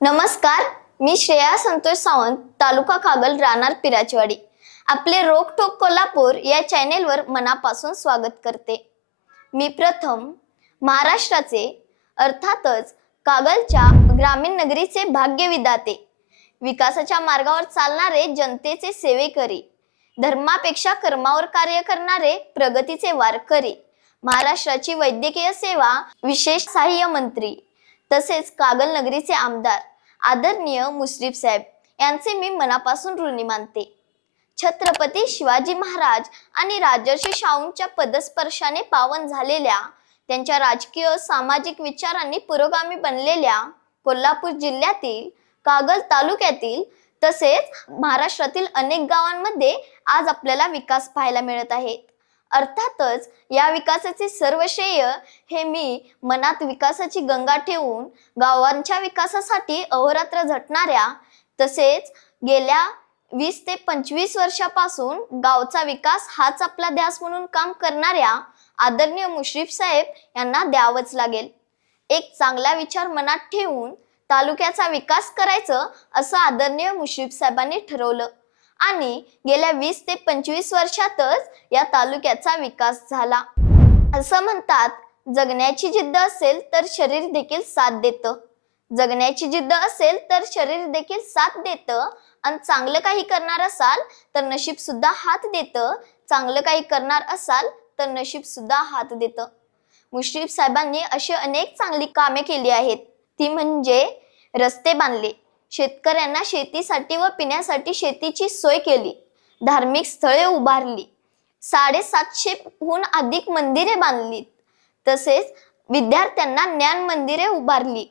नमस्कार मी श्रेया संतोष सावंत तालुका कागल राहणार पिराचवाडी. आपले रोकटोक कोल्हापूर या चॅनेलवर मनापासून स्वागत करते. मी प्रथम महाराष्ट्राचे अर्थातच कागलच्या ग्रामीण नगरीचे भाग्यविधाते. विकासाच्या मार्गावर चालणारे जनतेचे सेवेकरी धर्मापेक्षा कर्मावर कार्य करणारे प्रगतीचे वारकरी महाराष्ट्राची वैद्यकीय सेवा विशेष सहाय्य मंत्री तसेच कागल नगरीचे आमदार आदरणीय मुश्रीफ साहेब यांचे मी मनापासून ऋणी मानते. छत्रपती शिवाजी महाराज आणि राजर्षी शाहूंच्या पदस्पर्शाने पावन झालेल्या त्यांच्या राजकीय सामाजिक विचारांनी पुरोगामी बनलेल्या कोल्हापूर जिल्ह्यातील कागल तालुक्यातील तसेच महाराष्ट्रातील अनेक गावांमध्ये आज आपल्याला विकास पाहायला मिळत आहे. अर्थातच या विकासाचे सर्व श्रेय हे मी मनात विकासाची गंगा ठेवून गावांच्या विकासासाठी अहोरात्र झटणाऱ्या तसेच गेल्या वीस ते पंचवीस वर्षापासून गावचा विकास हाच आपला ध्यास म्हणून काम करणाऱ्या आदरणीय मुश्रीफ साहेब यांना द्यावंच लागेल. एक चांगला विचार मनात ठेवून तालुक्याचा विकास करायचं असं आदरणीय मुश्रीफ साहेबांनी ठरवलं. आणि गेल्या वीस ते पंचवीस वर्षातच या तालुक्याचा विकास झाला. असं म्हणतात जगण्याची जिद्द असेल तर शरीर देखील साथ देतं. जगण्याची जिद्द असेल तर शरीर देखील साथ देतं आणि चांगलं काही करणार असाल तर नशीब सुद्धा हात देतं. चांगलं काही करणार असाल तर नशीब सुद्धा हात देतं. मुश्रीफ साहेबांनी अशी अनेक चांगली कामे केली आहेत. ती म्हणजे रस्ते बांधले. शेतकऱ्यांना शेतीसाठी व पिण्यासाठी शेतीची सोय केली. धार्मिक स्थळे उभारली. साडेसातशेहून अधिक मंदिरे बांधली. तसेच विद्यार्थ्यांना ज्ञान मंदिरे उभारली.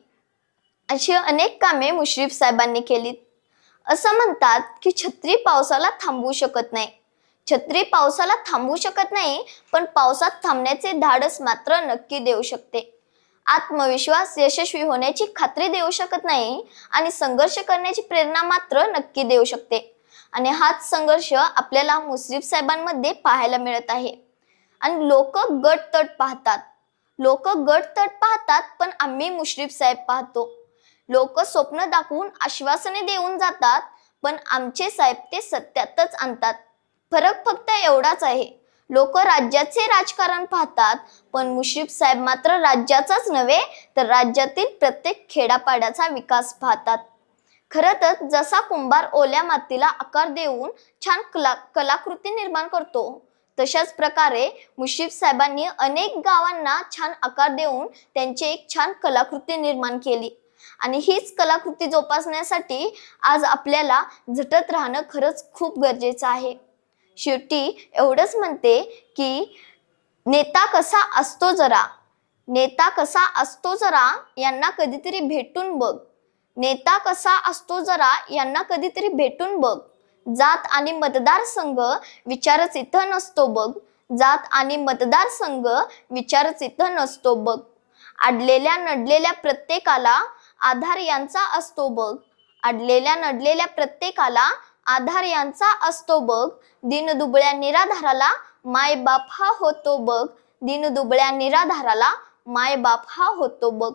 अशी अनेक कामे मुश्रीफ साहेबांनी केलीत. असं म्हणतात की छत्री पावसाला थांबवू शकत नाही. छत्री पावसाला थांबवू शकत नाही पण पावसात थांबण्याचे धाडस मात्र नक्की देऊ शकते. आत्मविश्वास यशस्वी होण्याची खात्री देऊ शकत नाही आणि संघर्ष करण्याची प्रेरणा मात्र नक्की देऊ शकते. आणि हाच संघर्ष आपल्याला मुश्रीफ साहेबांमध्ये पाहायला मिळत आहे. आणि लोक गट तट पाहतात. लोक गट तट पाहतात पण आम्ही मुश्रीफ साहेब पाहतो. लोक स्वप्न दाखवून आश्वासने देऊन जातात पण आमचे साहेब ते सत्यातच आणतात. फरक फक्त एवढाच आहे. लोक राज्याचे राजकारण पाहतात पण मुश्रीफ साहेब मात्र राज्याचाच नव्हे तर राज्यातील प्रत्येक खेडापाड्याचा विकास पाहतात. खरं तर जसा कुंभार ओल्या मातीला आकार देऊन छान कला कलाकृती निर्माण करतो तशाच प्रकारे मुश्रीफ साहेबांनी अनेक गावांना छान आकार देऊन त्यांची एक छान कलाकृती निर्माण केली. आणि हीच कलाकृती जोपासण्यासाठी आज आपल्याला झटत राहणं खरंच खूप गरजेचं आहे. शेवटी एवढंच म्हणते की नेता कसा असतो जरा नेता कसा असतो जरा यांना कधीतरी भेटून बघ. नेता कसा असतो जरा यांना कधीतरी भेटून बघ. जात आणि मतदारसंघ विचारच इथं नसतो बघ. जात आणि मतदारसंघ विचारच इथं नसतो बघ. अडलेल्या नडलेल्या प्रत्येकाला आधार यांचा असतो बघ. अडलेल्या नडलेल्या प्रत्येकाला आधार यांचा असतो बघ. दिन दुबळ्या निराधाराला माय बाप हा होतो बघ. दिन दुबळ्या निराधाराला माय बाप हा होतो बघ.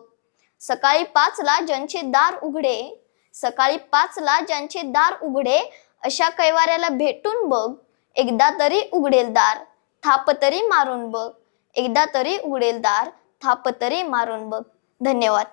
सकाळी पाचला ज्यांचे दार उघडे सकाळी पाचला ज्यांचे दार उघडे अशा कैवाऱ्याला भेटून बघ. एकदा तरी उघडेल दार थाप तरी मारून बघ. एकदा तरी उघडेल दार थाप तरी मारून बघ. धन्यवाद.